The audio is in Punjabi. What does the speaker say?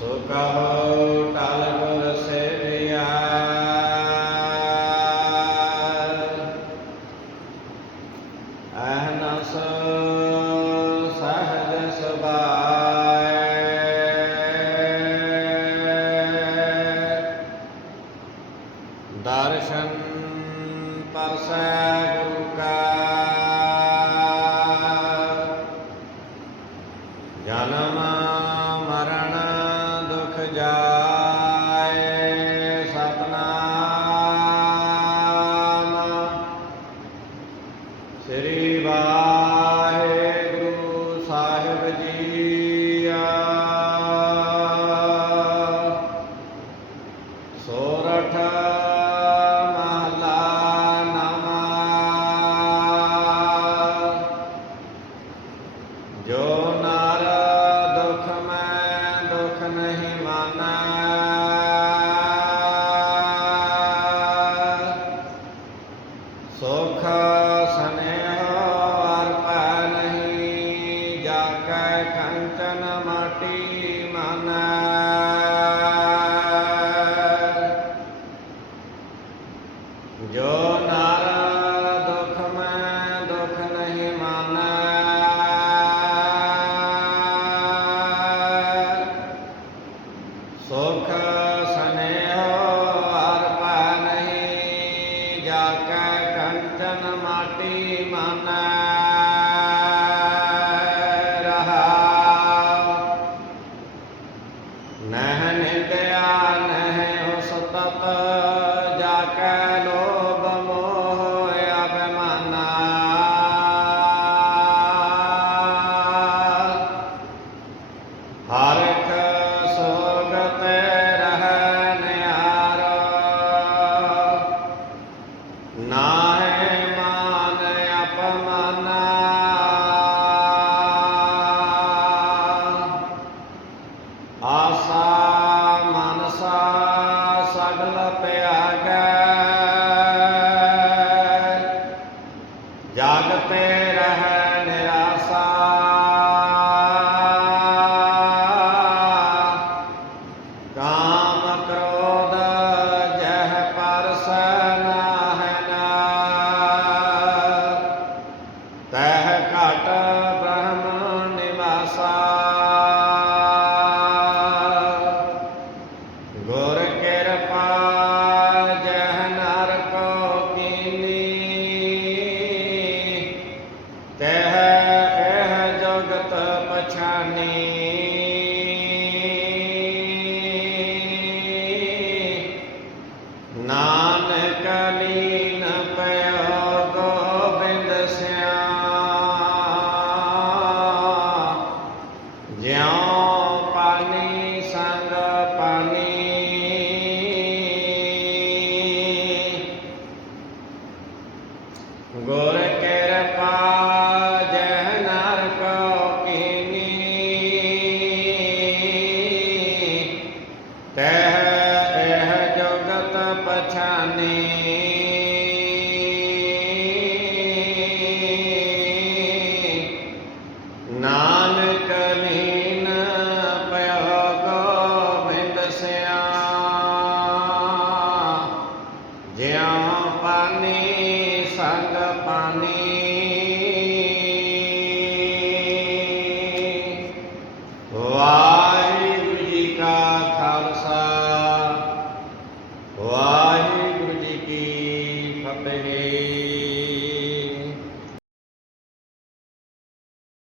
ਸੋ ਕਹੋ ਟਾਲ ਗੁਰ ਸੇਵਿਆ ਅਹਨਸ ਸਹਜ ਸੁਭਾਏ ਦਰਸ਼ਨ ਪਰਸੈ ਗੁਰੂ ਕਾ ਜਾਏ ਸਤਨਾਮ। ਸ੍ਰੀ ਵਾਹਿਗੁਰੂ। Amén. ছানে company.